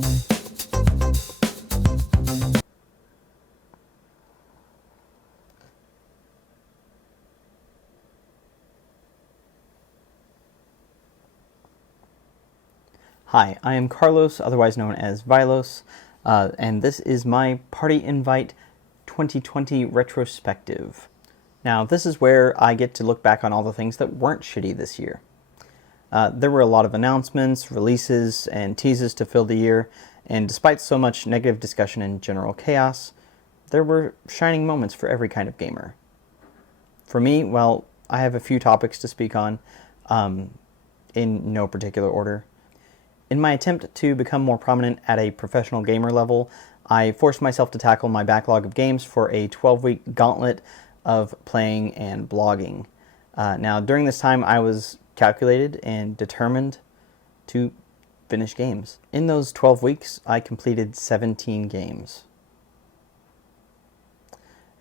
Hi, I am Carlos, otherwise known as Vilos, and this is my Party Invite 2020 Retrospective. Now, this is where I get to look back on all the things that weren't shitty this year. There were a lot of announcements, releases, and teases to fill the year, and despite so much negative discussion and general chaos, there were shining moments for every kind of gamer. For me, well, I have a few topics to speak on, in no particular order. In my attempt to become more prominent at a professional gamer level, I forced myself to tackle my backlog of games for a 12-week gauntlet of playing and blogging. Now, during this time, I was calculated and determined to finish games. In those 12 weeks, I completed 17 games.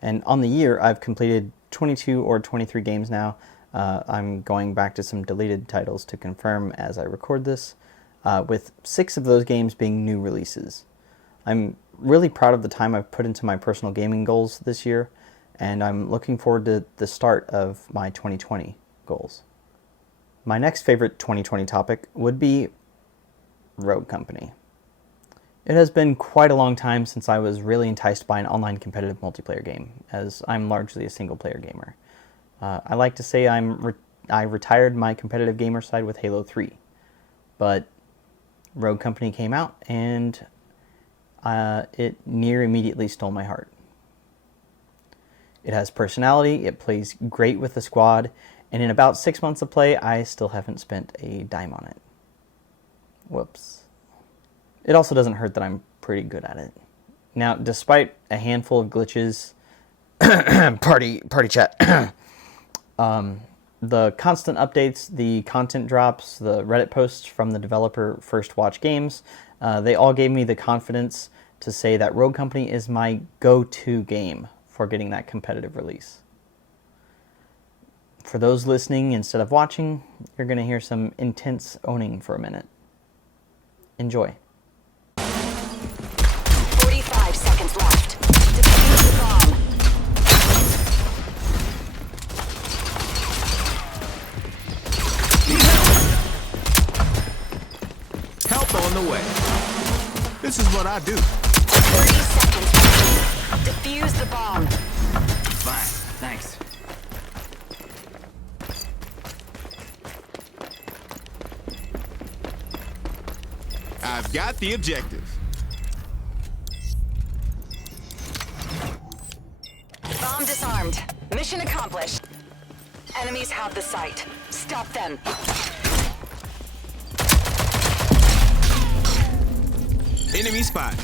And on the year, I've completed 22 or 23 games now. I'm going back to some deleted titles to confirm as I record this. With 6 of those games being new releases. I'm really proud of the time I've put into my personal gaming goals this year, and I'm looking forward to the start of my 2020 goals. My next favorite 2020 topic would be Rogue Company. It has been quite a long time since I was really enticed by an online competitive multiplayer game, as I'm largely a single-player gamer. I like to say I retired my competitive gamer side with Halo 3, but Rogue Company came out, and it near immediately stole my heart. It has personality, it plays great with the squad, and in about 6 months of play, I still haven't spent a dime on it. Whoops. It also doesn't hurt that I'm pretty good at it. Now, despite a handful of glitches, party chat, the constant updates, the content drops, the Reddit posts from the developer First Watch Games, they all gave me the confidence to say that Rogue Company is my go-to game for getting that competitive release. For those listening instead of watching, you're going to hear some intense owning for a minute. Enjoy. 45 seconds left. Defuse the bomb. On the way. This is what I do. 30 seconds. Defuse the bomb. Fine, thanks. I've got the objective. Bomb disarmed. Mission accomplished. Enemies have the site. Stop them. Enemy spotted.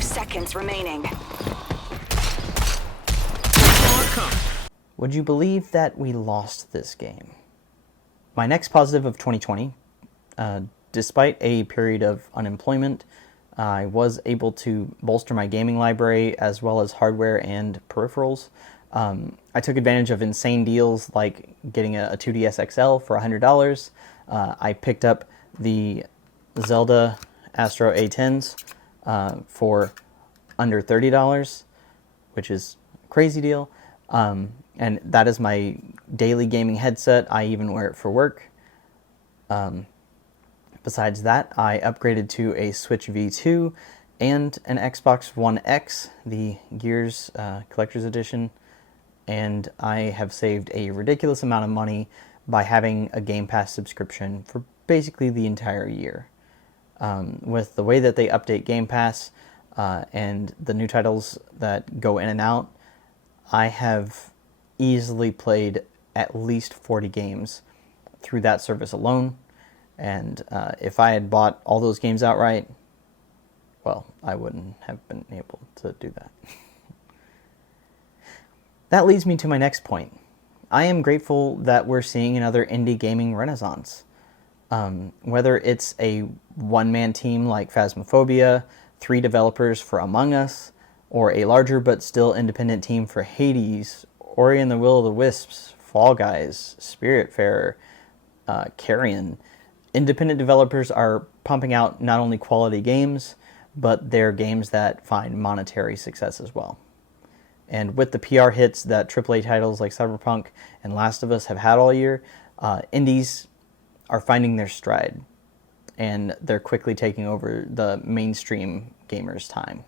Seconds remaining. Would you believe that we lost this game? My next positive of 2020, despite a period of unemployment, I was able to bolster my gaming library as well as hardware and peripherals. I took advantage of insane deals like getting a 2DS XL for $100. I picked up the Zelda Astro A10s for under $30, which is a crazy deal. And that is my daily gaming headset. I even wear it for work. Besides that, I upgraded to a Switch V2 and an Xbox One X, the Gears Collector's Edition. And I have saved a ridiculous amount of money by having a Game Pass subscription for basically the entire year. With the way that they update Game Pass and the new titles that go in and out, I have easily played at least 40 games through that service alone. And if I had bought all those games outright, well, I wouldn't have been able to do that. That leads me to my next point. I am grateful that we're seeing another indie gaming renaissance. Whether it's a one-man team like Phasmophobia, 3 developers for Among Us, or a larger but still independent team for Hades, Ori and the Will of the Wisps, Fall Guys, Spiritfarer, Carrion, independent developers are pumping out not only quality games, but they're games that find monetary success as well. And with the PR hits that AAA titles like Cyberpunk and Last of Us have had all year, indies are finding their stride, and they're quickly taking over the mainstream gamers' time.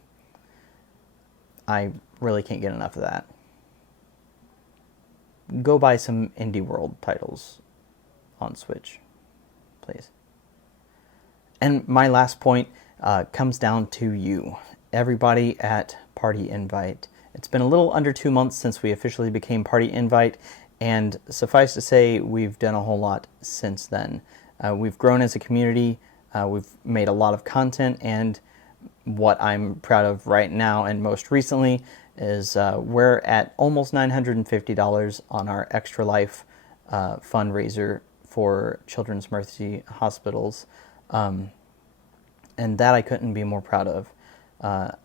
I really can't get enough of that. Go buy some indie world titles on Switch, please. And my last point comes down to you, everybody at Party Invite. It's been a little under 2 months since we officially became Party Invite, and suffice to say, we've done a whole lot since then. We've grown as a community, we've made a lot of content, and what I'm proud of right now and most recently is we're at almost $950 on our Extra Life fundraiser for Children's Mercy Hospitals, and that I couldn't be more proud of.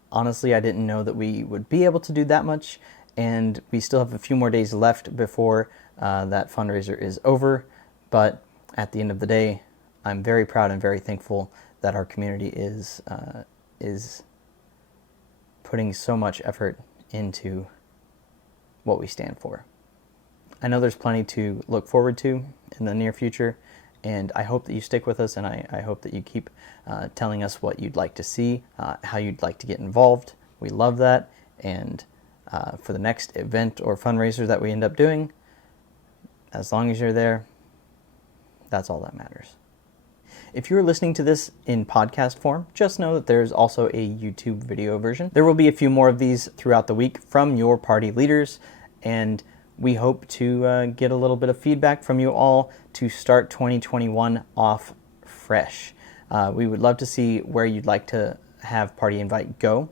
Honestly, I didn't know that we would be able to do that much, and we still have a few more days left before that fundraiser is over, but at the end of the day, I'm very proud and very thankful that our community is putting so much effort into what we stand for. I know there's plenty to look forward to in the near future, and I hope that you stick with us, and I hope that you keep telling us what you'd like to see, how you'd like to get involved. We love that, and for the next event or fundraiser that we end up doing, as long as you're there, that's all that matters. If you're listening to this in podcast form, just know that there's also a YouTube video version. There will be a few more of these throughout the week from your party leaders, and we hope to get a little bit of feedback from you all to start 2021 off fresh. We would love to see where you'd like to have Party Invite go,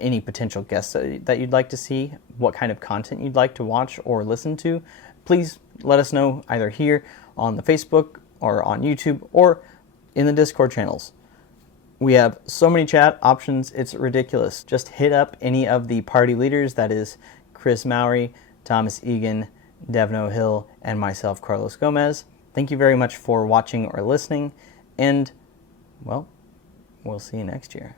any potential guests that you'd like to see, what kind of content you'd like to watch or listen to. Please let us know either here on the Facebook or on YouTube or in the Discord channels. We have so many chat options, it's ridiculous. Just hit up any of the party leaders, that is Chris Mowry, Thomas Egan, Devno Hill, and myself, Carlos Gomez. Thank you very much for watching or listening, and, well, we'll see you next year.